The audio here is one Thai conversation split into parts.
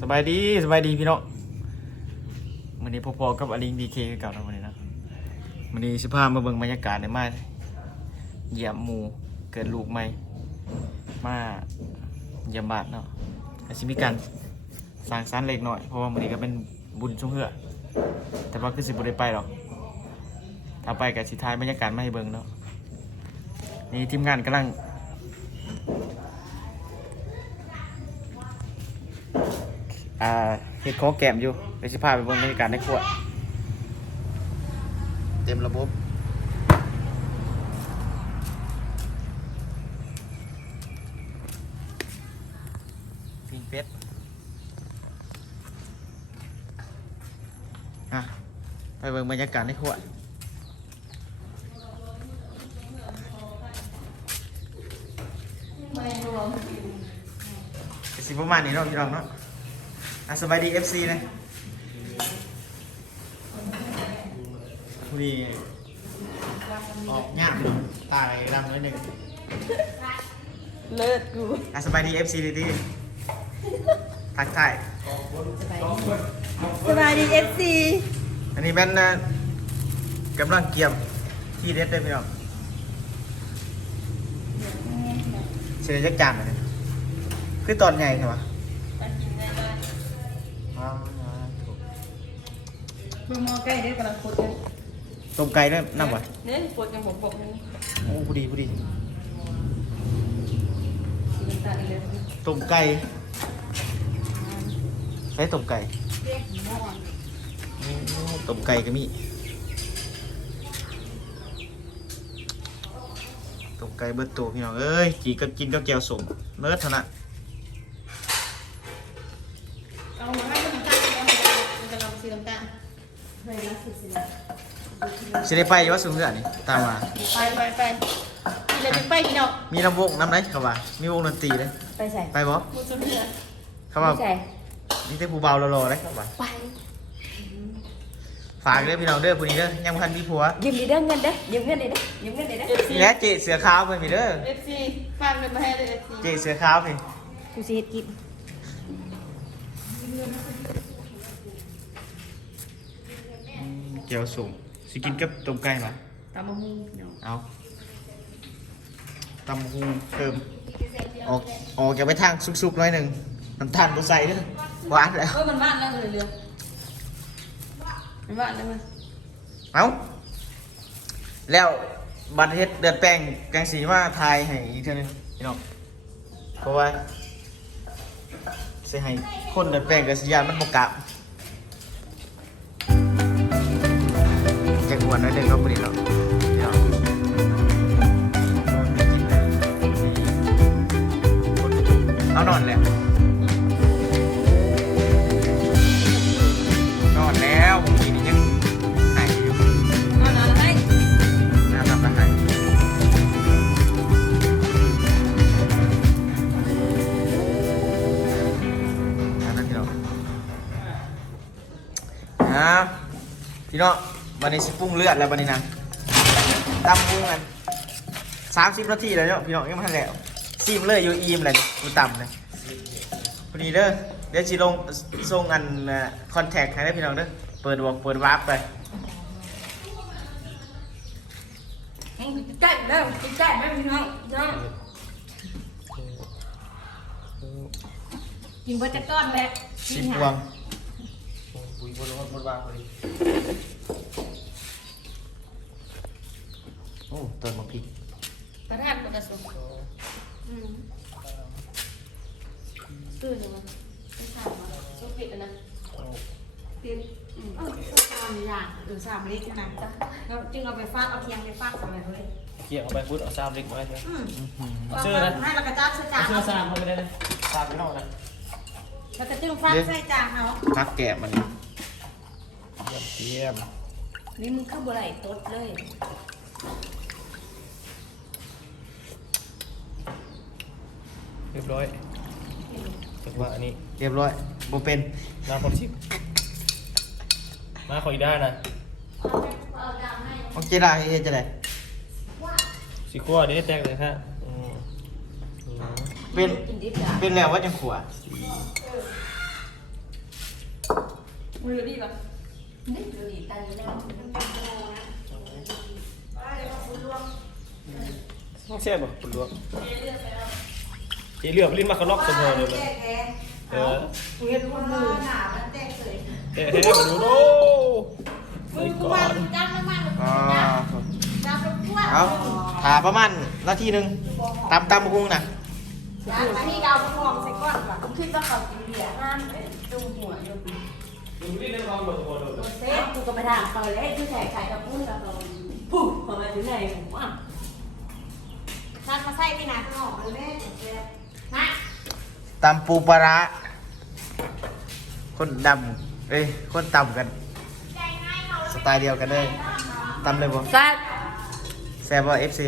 สบายดีพี่น้องวันนี้พอๆกับอลิงดีเคเก่าแล้ววันนี้นะวันนี้สิพามาเบิ่งบรรยากาศในมาเยี่ยมหมู่เกิดลูกใหม่มาเยี่ยมบ้านเนาะอาจจะมีการสร้างสรรค์เล็กน้อยเพราะว่าวันนี้ก็เป็นบุญช่วงเหือแต่ว่าคือสิบ่ได้ไปหรอกถ้าไปก็สิถ่ายบรรยากาศมาให้เบิ่งเนาะนี่ทีมงานกำลังเฮ็ดของแกมอยู่ไปสิพาไปเบิ่งบรรยากาศในครัวเต็มระบบปิ้งเป็ดไปเบิ่งบรรยากาศในครัวสิประมาณนี้เนาะพี่น้องเนาะสบายดี FC เลยพอดีออกยากตายดำนิดนึงเลิศกูสบายดี FC ดีทักทาย สบายดี FC อันนี้แม่นกำลังเกี่ยมที่เด็ดเลยพี่น้องเสียจักจานเลยคือตอนใหญ่ใช่ไหมเมื่อมอใกล้ได้กำลังโคตรเลยต้มไก่ด้วยน้ำวะเนี่ยโคตรยังบอกนี่โอ้พอดีสีน้ำตาลเลย ต้มไก่ใส่ต้มไก่ต้มไก่ก็มีต้มไก่เบิดตัวพี่น้องเอ้ยจีก็กินก็แก้วสมเลิศเท่านั้นเอามาให้น้ำตาลมันจะลองสีน้ำตาลไปแล้วสิได้ไปอยู่ว่าสูงเท่านี้ตามมาไปกินอะไรไปกินเอามีลำวงน้ำไหนเขาว่ามีวงดนตรีเลยไปใส่ไปบ่มูสุนเถื่อเขาว่านี่แต่ผู้เบารอๆเลยเขาว่าไปฝากเด้อพี่น้องเด้อผู้นี้เด้อยังพันมีผัวยืมดีเด้อเงินเด้อยืมเงินเลยเด้อยืมเงินเลยเด้อนี่แหละเจ๊เสือขาวเพิ่นพี่เด้อ FC ฝากเงินมาให้เลย FC เจ๊เสือขาวพี่กูสิเฮ็ดกินเจียวสุ่มสิกินกับต้มไก่มาตำมะม่วงเอาตำหูเพิ่มออกจากไปทางสุกๆหน่อยหนึ่งน้ำตาลก็ใส่ด้วยหวานแล้วมันบ้านแล้วเลยเรือมันบ้านแล้วมันเอาแล้วบัตรเฮ็ดเดือดแป้งแกงสีมาทายให้อีกเท่านึงพี่น้องเพราะว่าใส่ให้คนเดือดแป้งกับสียานมันบกกะแกงอ้วนน้อยหนึ่งเราบริเราพี่น้องเอานอนแล้วนอนแล้วผมกินนี่ยังหายอยู่นอนอะไรน่าทำอะไรนั่นพี่น้องพี่น้องวันนี้สิปรุงเลือดแล้ววันนี้นะตำปรุงกัน30 นาทีแล้วเนาะพี่น้องยังไม่ทันแล้วซีมเลยอยู่อีมเลยกูต่ำเลยพอดีเด้อเดี๋ยวจีลงส่งอันคอนแทคให้ได้พี่น้องเด้อเปิดวาร์ปไปใกล้แล้วใกล้แล้วพี่น้องกินเบอร์จะก้อนแล้ว10 พวงปุยบนวางพอดีโอ้เติมมาพริกประทานกระสุนตื่นอยู่มั้ยไม่ถามว่าชุดปิดนะปิด3 ลิตรนะแล้วจึงเอาไปฟาดเอาเคียงไปฟาดอะไรเลยเกี่ยวเอาไปพุทเอา3 ลิตรมาให้เชื่อนะให้เรากระจับใส่จานเชื่อ3เขาไม่ได้เลย3ไม่นอกนะแล้วก็จึงฟาดใส่จานเขาพักแกะมันเยี่ยมนี่มึงเข้าบ่ไหลตดเลยเรียบร้อยจากว่าอันนี้เรียบร้อยโบเป็นน้ำพอชิบมาขออีกได้นะโอเคได้เฮ็ดจะได้สีขั้วนี่แตกเลยฮะเป็นแล้วว่าจังขว มือดีป่ะ นี่ดูดิตานี้แล้วมันเป็นโลนะอะไรวะคุณลวง ต้องแช่บ่คุณลวกเจเลือกลิ้นมาเขานอกเสมอเลย แก่แก่ เออ เห็นคนมือหนามันแตกเลย เฮ้ยมาดูโน้ไปก่อน จับน้ำมัน อ่า จับรถพ่วง เอาถาประมาณนาทีหนึงตำกุ้งน่ะ จับมาที่ดาวพองใส่ก้อนก่อน ผมคิดว่าเขากินเบียร์ห้ามดูหัวอยู่ ดูลิ้นในความหมดตัวเลย เซ็ตกูก็ไปถามเขาเลยที่แขกขายกับปุ้นกับเราปุ๊บเขามาถึงไหนผมว่า นัดมาใส่ที่นาข้างนอกเลยแม่นะ ตำปูปลาร้าคนดำคนตำกัน สไตล์เดียวกันเลยตำเลยบ่ ซัด แซ่บบ่ FC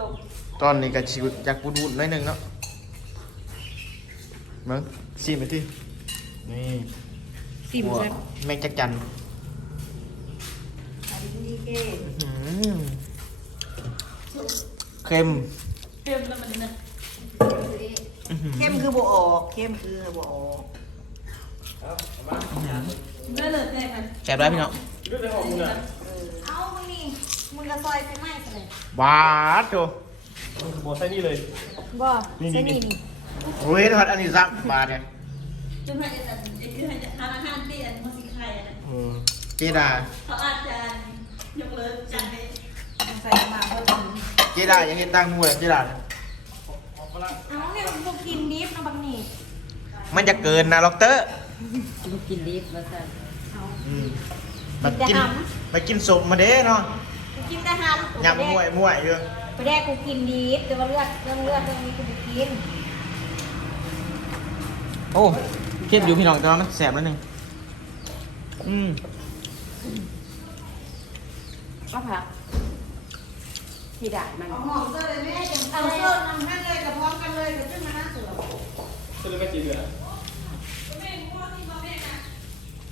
ตก ตอนนี้ก็ชีวิตอยากวุ่นๆหน่อยหนึงเนาะมึงชิมไปที่นี่ ซิม หัว เลย แมงจักจัน อันนี้เก้ อื้อหือเค็ม เพิ่มแล้วมันนะ อื้อหือ เข้มคือโบออกเข้มคือโบออก เลื่อนเลยแน่กัน แซ่บได้พี่น้อง ลิ้นในห้องมึงอ่ะ เอามึงนี่มึงกระซอยไปไหม้ไปเลย หวานโจ มึงขโมยใส่นี่เลย บ่ นี่ ใช่ นี่ นี่นี่ โอ้ยทอดอันนี้ซักบาทเนี่ย จนพายจะคือพายจะทานอาหารที่อันมันสิไข่นะ เจดา เขาอาจจะยกเลิกจันไป ใส่มาเพิ่ม เจดายังเห็นตังมวยเจดาเนี่ย เอาเนี่ยมันพวกกินดิฟนะบางนี่ มันจะเกินนะล็อกเตอร์ ลูกกินลิฟต์มาสั่น เอา มันกินมันกินสมมาเด้เนาะ กูกินแต่ฮาลูก ยำมวยเยอะ ไปแรกกูกินดิฟแต่ว่าเลือดเรื่องนี้กูไม่กิน โอ้เข้มอยู่พี่น้องแต่ว่ามันแสบแล้วนึง ก็ผักที่ด่านมัน เอาหอมเสื้อเลยแม่จังเอาเสื้อทำให้เลยกับพร้อมกันเลยกับขึ้นมาหน้าเสือ ก็เลยไม่จีเหลือ แม่พ่อที่มาแม่นะ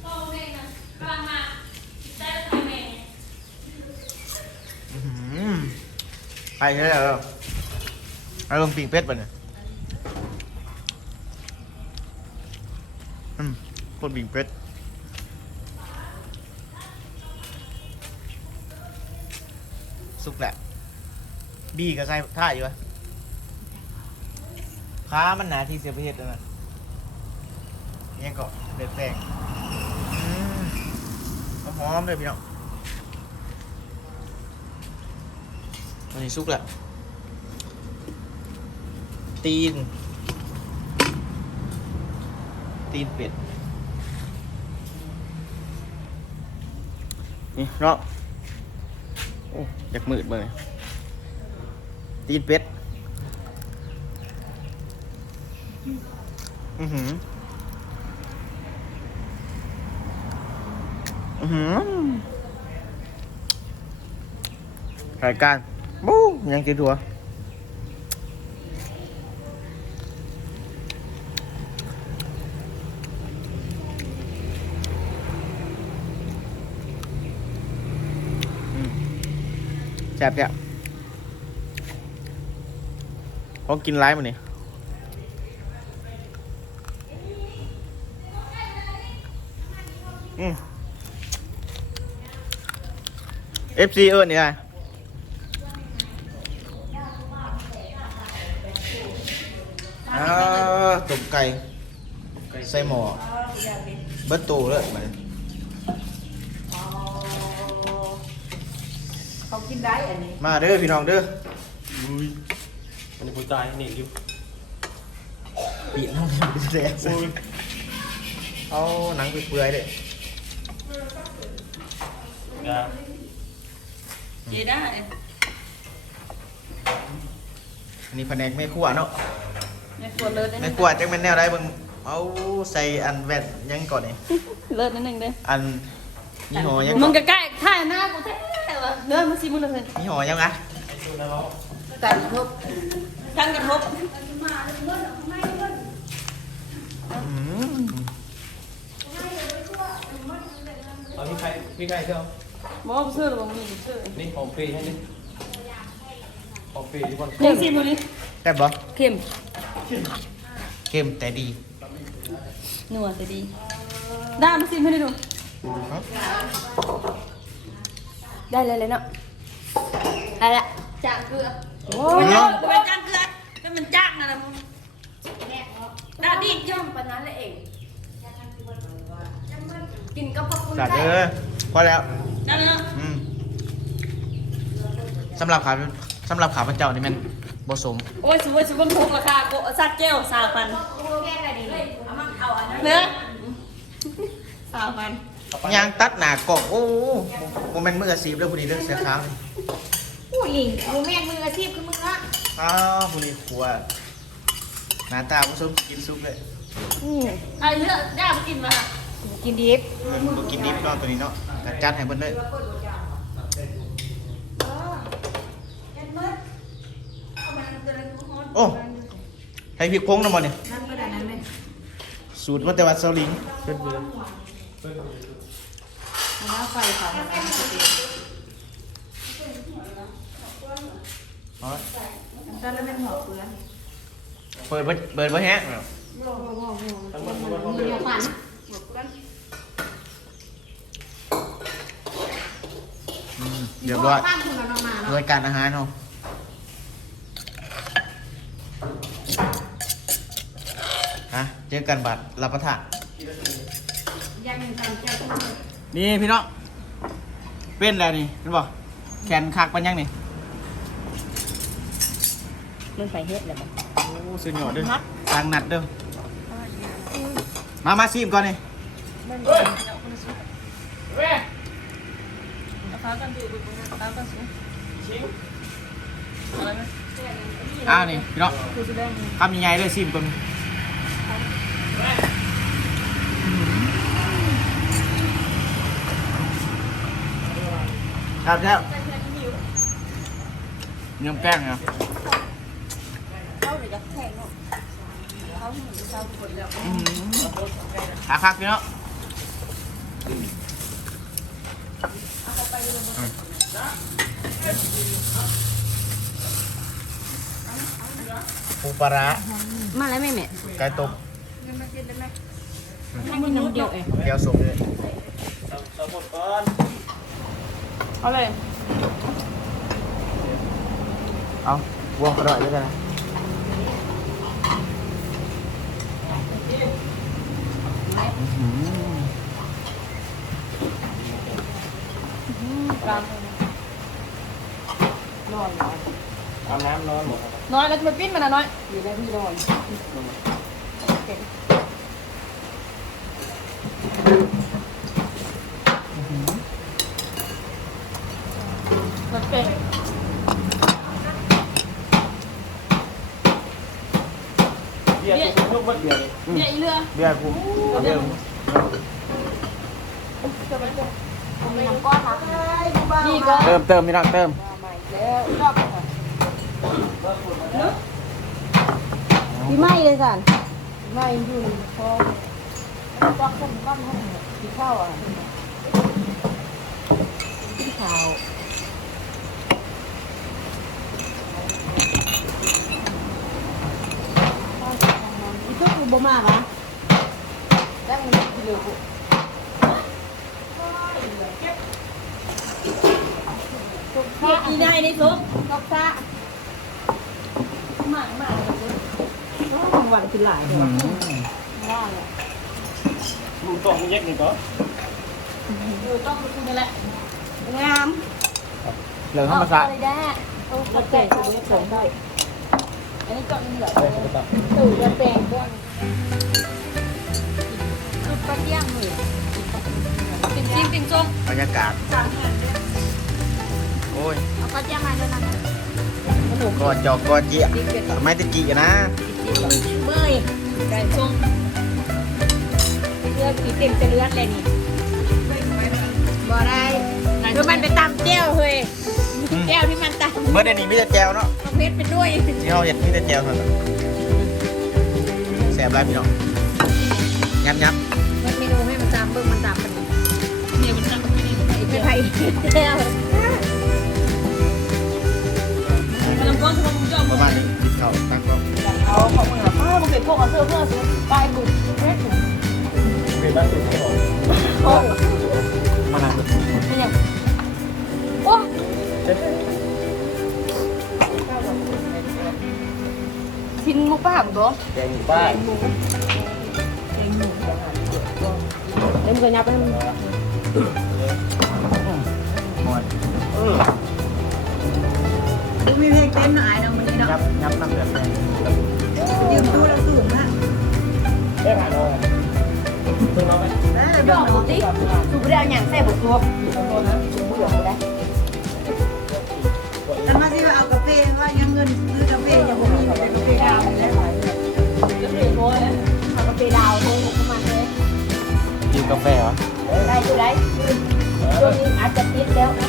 พ่อแม่นะกำลังมาได้ทำแม่ ไปใช่เหรอเอาลงปิ่งเป็ดป่ะเนี่ยคนปิ่งเป็ดสุกแหละบี้ก็ใส่ท่าอยู่วะค้ามันหนาที่เสียประเทศแล้วนะยังก็เด็ดแป้งหอมเลยพี่น้องอันนี้สุกแหละตีนเป็ดนี่เนาะโอ้อยากมืดเลยตีนเป็ดรายการบู๊ยังกินถั่วแซ่บเนี่ยเขากินไลฟ์มันนี่FC เอิญนี่ไงตุ่มไก่ใส่หม้อเบิ้ลตูเลยมัน เขากินได้อันนี้ มาเด้อพี่น้องเด้อ อุ้ยอันนี้กูตายนี่อยู่ ปีกมันเป็นแสบ อุ้ย เอาหนังไปเปื่อยๆเลย ยา เจได้ อันนี้แผนกแม่ครัวเนาะ ในขวดเลิศนิด แม่ นึง ครัวจังเป็นแนวใดเบิ่งเอาใส่อันแว่นยังก่อนนี่ เลิศนิดนึงเด้ อันยี่ห้อยัง มึ ก่ ง อน ก็ใกล้ถ่ายหน้ากูแท้ว่ะเดินมาสิมึงเลย ยี่ห้อยังนะ กันทบกันกระทบ อืม เอาพี่ใครเจ้า บอกว่าซื้อหรือบอกมึงซื้อ นี่ของฟรีให้นี่ของฟรีที่บอล เค็มสิมึงนี่ แซ่บบ่ เค็ม เข้มแต่ดี นัวแต่ดีได้มาซิมให้ได้ดูได้เลยเนาะได้ละจางเกลือโอ้ยเป็นจางเกลือเป็นมันจางนะมึงได้ดิย่อมปานนั้นเลยเองกินกับผักบุ้ง จัด ไก่ เลยพอแล้ว ได้เลยเนาะ สำหรับขาพระเจ้านี่มันผสม โอ้ยสวยมันถูกราคาโกซัดเจล3,000 แค่ไหนดีเอามาเอาอันนั้น เนื้อ3,000 ยางตัดหนากรอบโอ้โมเมนต์มืออาชีพเรื่องพวกนี้เรื่องเสียขาวนี่ ผู้หญิงกูแม่มืออาชีพคือมึงละ อ้าวพวกนี้ขัวหน้าตาผสมกินซุปเลย ไอ้เลือกย่าไปกินมา กินดิบ บ่กินดิบเนาะตัวนี้เนาะแต่จัดให้เบิ่นเลยโอ้ให้พริกพงน้ำมันเนี่ย นั่นก็ได้นั้นเลย สูตรมาแต่วัดเซาลิงเป็นเบือ น้ำไฟเขาทำให้มันติด อ๋อ ตอนนั้นมันหัวเปลือน เปิดบ่แฮะ เดี๋ยวฝันหัวเปลือน เรียบร้อย ตั้งคุณเรามา รายการอาหารเนาะฮะเจอกันบัดรับประทาน ยังมีการแก้ทุกคน นี่พี่น้องเป็นแล้วนี่เห็นบ่แขนคักปันยังนี่ มันไปเฮ็ดแล้วบ่ โอ้สุดยอดเด้อทางนัดเด้อมาซีมก่อนนี่ มันไปแล้วคนสุดราคากันอยู่ตามกันสูงอะไรไหม นี่พี่น้อง คือสิแดง คำใหญ่ๆเลยซีมก่อนครับแล้วเนื้อแป้งเนาะ เข้าเลยจะแข็งเนาะเขาเหมือนเจ้าคนแล้ว ขาคักพี่น้องปูปลาร้า มาแล้วแม่แม่ ไก่ต้ม ให้กินน้ำเดียวเอง เดียวสุกเลย เอาหมดก่อน เอาเลย เอาวงกระดอยด้วยกันนะ กลางนอน อาบน้ำนอนหมด น้อยแล้วจะไปปิ้นมันนะน้อยอยู่ในที่นอนมันเป็น เบียร์ทุกวันเบียร์เลย เนี่ยอีเรือ เบียร์กูเบียร์กู มีน้ำก้อนนะ นี่ก็ เติมพี่น้องเติม แล้วรอบ พี่ไม่เลยสัน ไม่อยู่พอก็ขึ้นบ้านห้องที่เข้าอ่ะที่ข่าว อีทุกคนบ่มาปะ ได้มันเหลืออีนายในซุป กับซะ มาก รางวัลคือหลายเดี๋ยวว่าเลย ลูกต้องมันแยกหนึ่งก่อน ต้องไปคุยกันแหละ งาม เหลืองธรรมศาสตร์ เลยได้โอ้ขอแจกได้ส่งได้อันนี้ก็เหลือ ตู่จะแปลงด้วยคือปลาเตี้ยงเลย ติ่งจิ้มติ่งส้ม บรรยากาศโอ้ย เอาปลาเตี้ยงมาด้วยนะ กอดจอกกอดเจี๊ยไม่ตะกี้นะ เมื่อย ไก่ส้ม เลือดผีเต็มจะเลือดเลยนี่บ่ได้คือมันไปตำเจ้วเฮ้ยแก้วที่มันตำ เมื่อเดือนนี้มีแต่แจวเนาะ เอาเพชรไปด้วย ที่เราเห็นมีแต่แจวเท่านั้นแสบไรพี่น้องยับ มันเมนูให้มันตำเบิ่งมันตำมัน เนี่ยมันจะไม่ได้ เป็นไทยแก้ว มันลำก้อนทำไมมึงจะ ประมาณนี้กินข้าวตั้งกล้อง เอาของมึงเหรอ อมึงเก็บพวกเอาเสื้อเพื่อซื้อปลายบุญเล็ก เป็นบ้านสุดที่หอม โอ้ มานาน เป็นยังโอ้ชิ้นมุกป้าผมตัว แกงป้าย เล่นเกินยับไปให้มัน หมด กูมีเพลงเต้นหน่อยเนาะมันนี่เนาะ ยับน้ำเดือดแรง ยืมตู้แล้วสูงมาก ได้ผ่านเลยตึงน้องไหม แล้ว ย เดี๋ อ ยว ดดูดิสูบได้อย่างแซ่บบุกตัวบุกตัวได้ แต่มาที่ว่าเอากาแฟว่ายังเงินซื้อกาแฟยังบ่มีกาแฟดาวได้หลายเลย จะเปลี่ยนโมเลยเอากาแฟดาวโทรเข้ามาเลย กินกาแฟเหรอ ได้อยู่ได้ช่วงนี้อาจจะติดแล้วนะ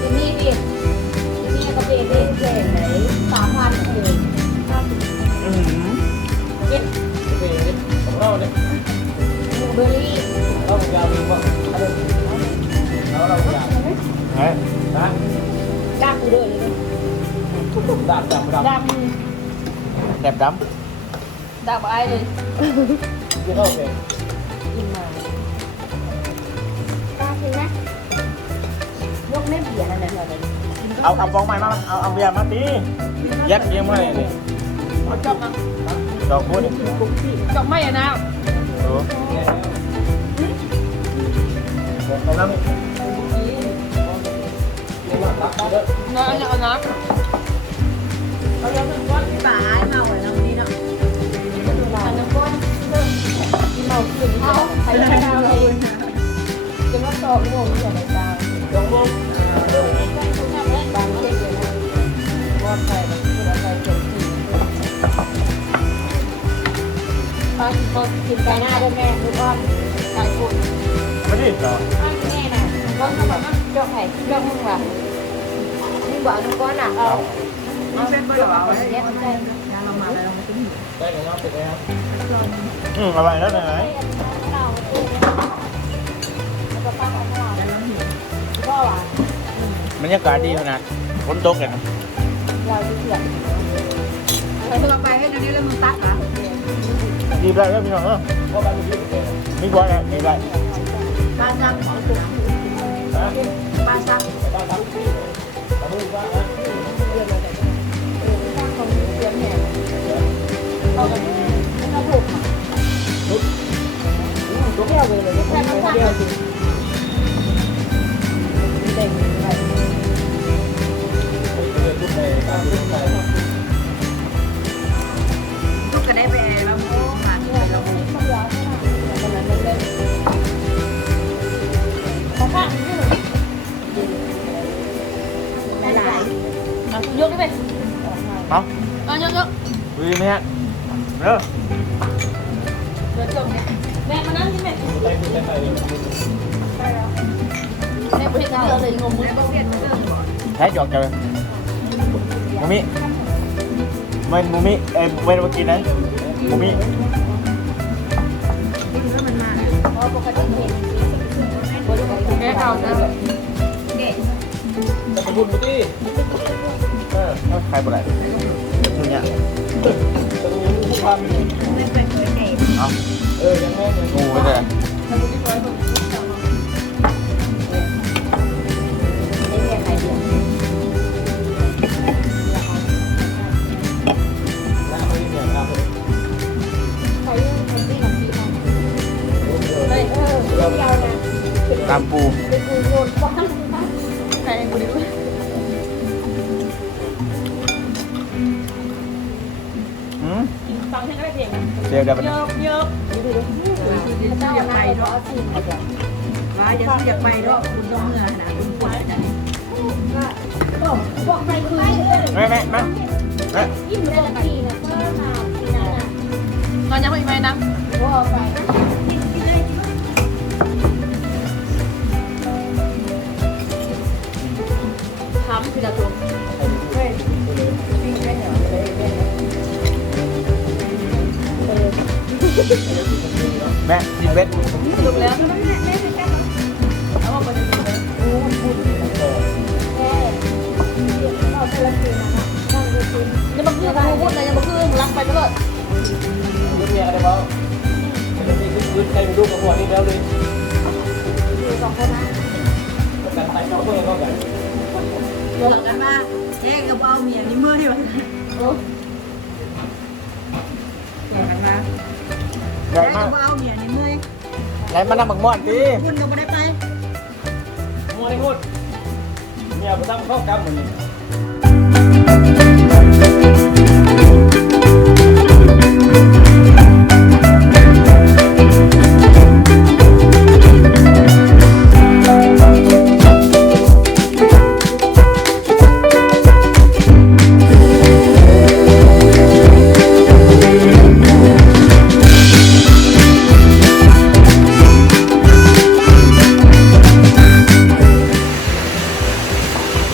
ทีนี้ดิทีนี้กาแฟได้แค่ไหน3,000เลย อืม เก็บ ของเราเนี่ย บลูเบอร์รี่ เราอยากมีว่าเราอยาก เฮ้ย นะ ดำกูเดินเลย ดาบ ด แดบด ำดำไอ้เลย ที่เข้าไป กินมาตาถึงไหมยกเล่มเบียร์นั่นแหละเลย ำเอาฟองใหม่มาเอาเบียร์มาตียัดเยี่ยมมาเลยนี่ เอาจบมา ดอกพูดนี่ จบไม่อะนะ โอ้น้ำ น้อยเอานะเราจะเป็นก้อน ป่าเมาแล้วนี่เนาะ อันนั้นก้อนที่เมาขึ้นเท้าไปได้ดาวเลยจะมาต่อโง่ที่ไหนดาว ลองมอง บางเช่นเลยนะก้อนใส่แบบที่เราใส่เต็มที่ตอนตอนกินไปหน้าด้วยแม่ทุกก้อนใส่ฝุ่น ไม่ดิต่อ ก้อนแม่น่ะก้อนทำแบบเจาะไข่เจาะมึงค่ะนี่บอกทุกก้อนอ่ะเอา เอาเป็นบ่ดอกเอา เย็บใจ ยาเรามาแล้วมันจะมี ได้เลยครับเสร็จแล้ว อร่อยแล้วไหน เราจะปั้นของเราก็ว่า บรรยากาศดีขนาดฝนตกเลยนะ เราจะเสียบ ไปตัวไปให้ดูนี่แล้วมึงตัดเหรอ ดีได้แล้วพี่น้องเออ ว่าบ้านอยู่ที่ไหน มีบอยอ่ะดีได้ ปลาซักของตัวปลาซัก บ้านทำที่ทำมือบ้านนะ คนเสียบเนี่ยเอาแบบนี้ถ้าถูกตัวแก้วเลยเลยแค่น้ำตาลเด็กไป เดินทุกในตามทุกใน ลูกก็ได้ไปแล้วโอ้มาที่เรา เขาย้อนไม่ได้ตอนนั้นเล่นเขาข้างนี่เลยได้หลายยกได้ไหม เอา ยก ดูดิแม่เด้อ เดี๋ยวจบเนี่ยแม่มานั่งที่แม่ ได้ทุกในเลย แม่ไปเจอเลยงงมือ เปลี่ยนเสื้อหรอ ใช้จอกเจอมูมิมันมูมิเว้นเมื่อกี้นั้นมูมิ แล้วมันมา เพราะปกติเห็นแม่เอานะ เด็ก จะไปบุญบุตรี ใครบ่ได้อย่างเงี้ย จะดูผู้พัน ไม่เป็นเคยเด็ก เอา ยังแม่เลย งูไปเลย ไม่เรียกใครเดียว น้าไม่ได้เนี่ยครับ ใครคนที่ของพี่มาเลยยาวนะ ตามปู เป็นกูโยนป้อนใครกูดิว ฟังฉันก็ได้เพียง เดี๋ยวมัน เยอะเจ้าไปเนาะจริงเขาจะ ว่าจะอยากไปด้วยคุณต้องเมื่อนะคุณปวดนะ บอกไปคือ แม่ ยิ้มได้ละทีนะก็มาทีนั้นนะตอนยังไม่ไปนะว่าไปทำคือจะตัวแม่ดิเบ็ด จบแล้วแม่เป็นแค่เอาออกไปเลยโอ้บุญแค่เราเจอคืนนะนั่งดูคืนยังมาคืนกูพูดเลยยังมาคืนรักไปก็เลย รถเมียอะไรบ้างไม่ได้ซื้อใครไปดูกับหัวนี่แล้วเลย อยู่สองคนนะ การไปเขาเมื่อก็แบบ เลิกกันมาแยกกับเอาเมียนี่มือที่มันโอ้เลิกกันมา ใหญ่ แยก มา กั ก บเอาเมียนี่มือ ไหนมานั่งบักม่อนดิ คุณก็ไม่ได้ไป มัวนี่พูดเนี่ยไปทำข้าวกำเหมือนนี้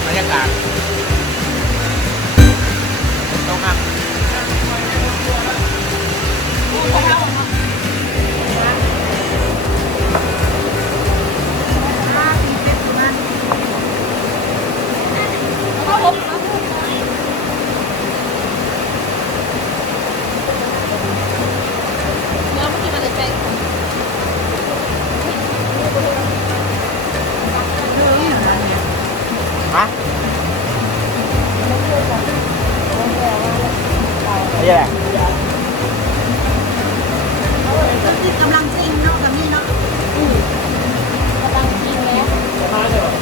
บรรยากาศต้องนั่งฮะนี่แหละ กำลังจริงเนาะกับนี่เนาะ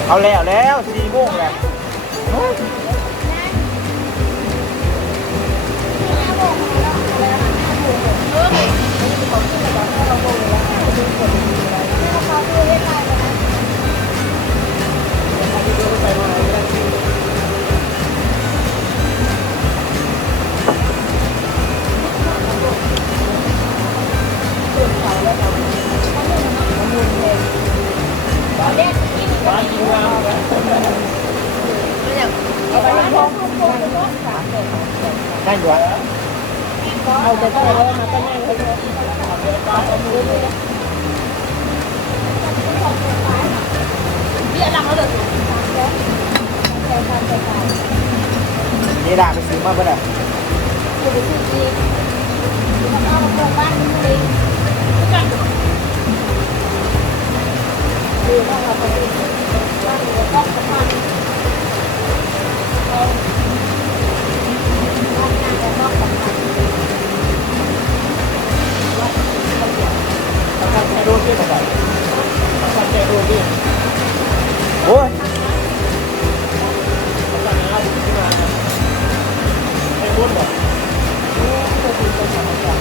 เอาแล้ว4 โมงแล้วเฮ้ยได้อยู่อะ เอาแต่ตัวแล้วมาก็นั่งเลยเบี้ยหลังเขาเลย นี่ด่าไปซื้อมาเพื่อนอะ อยู่ที่จีนเอามาปลูกบ้านนี่เองดูว่าเราไปบ้านเราต้องสะพานเราบ้านนั่งแล้วต้องสะพาน ทำแค่โดนที่ไหนทำแค่โดนที่ โอ้ย ทำงานที่มาไอ้บุญบอก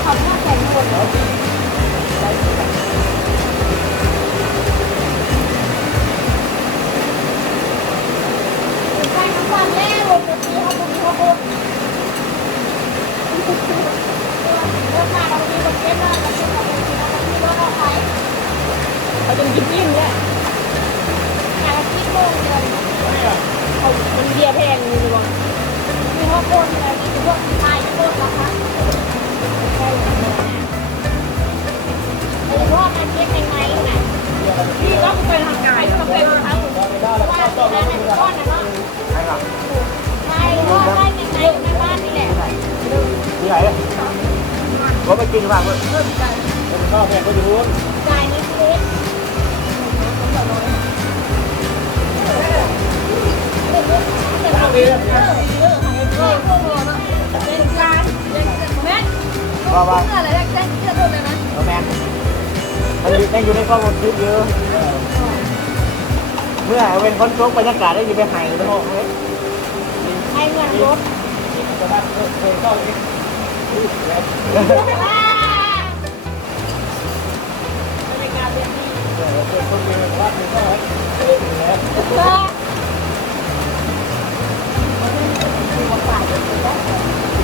ขอบคุณแทนคนแล้วใช่ทั้งวันแล้ววันนี้เขาบุญเขาบุญเรื่องมาเรามีคนเก็บมาเราเป็นคนเป็นเราเป็นที่ว่าเราไปเขาจะกินยิ่งเลยงานที่โมงเดือนเขามันเบียร์แพงอยู่เลยมีพวกคนอะไรมีพวกไทยพวกราคาใช่หรือว่ามันเทียบยังไงนะพี่ก็ไปทำงานก็เป็นทั้งว่านั่นเป็นก้อนนะเนาะ ใช่หรอ ใช่ว่าได้ยังไงในบ้านนี่แหละ นี่ไหนอะก็ไปกินบ้างเพื่อน เป็นข้าวแม่ก็จะรู้ จ่ายนี่คือเป็นการแม่ ว่าว่า เสื้ออะไรแจ้งเสื้อตัวเลยนะ แมนมันยังอยู่ในข้อมูลคลิปอยู่เมื่อเป็นคนชกบรรยากาศได้ยินไปหายไปห้องเลย ให้เงินรถ จะได้เคยเข้าอีก ในการเรียนที่ เป็นคนมีวัดมีข้อแล้ว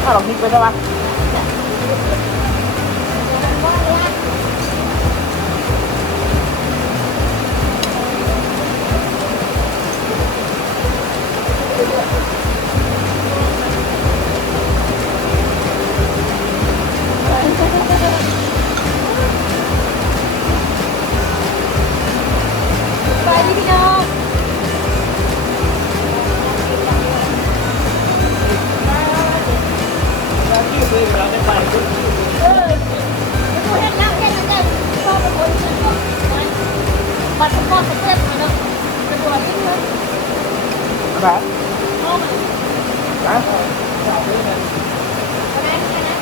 ถ้าลองทิ้งไปได้ปะ บัตรสปอร์ตเทปนะเป็นตัวจริงเลย อะไรนะ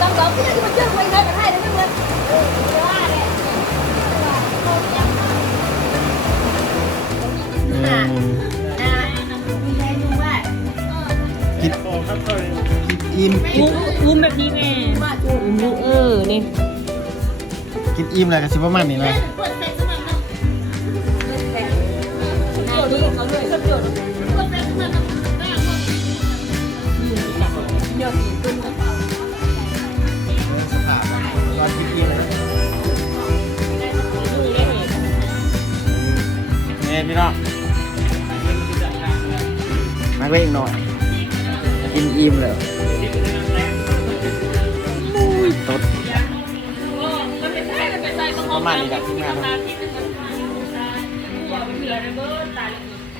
ตั้งเราที่จะมาเจอคนไทยกับไทยได้ไหมกินอิ่ม อุ้มแบบนี้แม่อุ้มลูกนี่ กินอิ่มเลยกับสิบประมาณนี้เลย เขาด้วยเขาเดือดเยอะกี่ตุ้น ตอนกินอิ่มเลยเนี่ยพี่น้องมาเร่งหน่อยกินอิ่มเลยอุ้ยตดประมาณนี้แหละที่งาน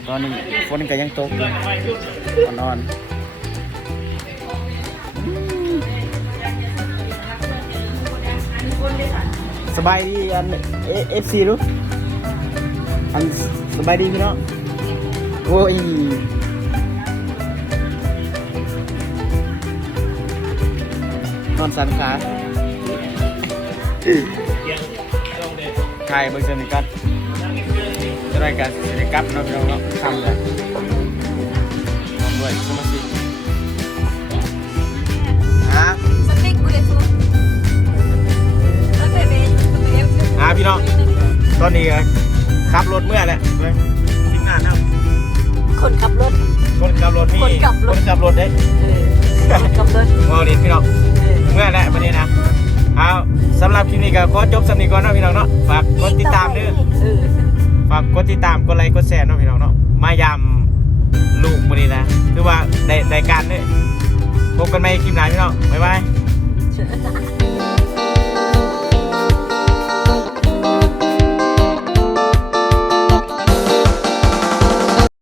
ตอนนี้ฝนก็ยังตกอยู่อ่อนๆสบายดีอันFC รู้อันสบายดีพี่น้องโอ้ยนอนสันขาถ่ายเบอร์เซนิกันจะได้การสิริกับเราเราทำเลยทำด้วยสมาชิกสติ๊กกูเลยซูแล้วเบเบ้ พี่น้องตอนนี้ขับรถเมื่อแหละทีมงานนะ คนขับรถ คนขับรถนี่คนขับรถเด้ คนขับรถ ว้าวดิพี่น้องเมื่อแหละวันนี้นะเอาสำหรับคลิปนี้ก็ขอจบสำนีก่อนนะพี่น้องเนาะฝากกดติดตามด้วยฝากกดติดตามกดไลค์กดแชร์เนาะพี่น้องเนาะมายำลูกวันนี้นะคือว่าได้การด้วยพบกันใหม่คลิปหน้าพี่น้องบ๊ายบาย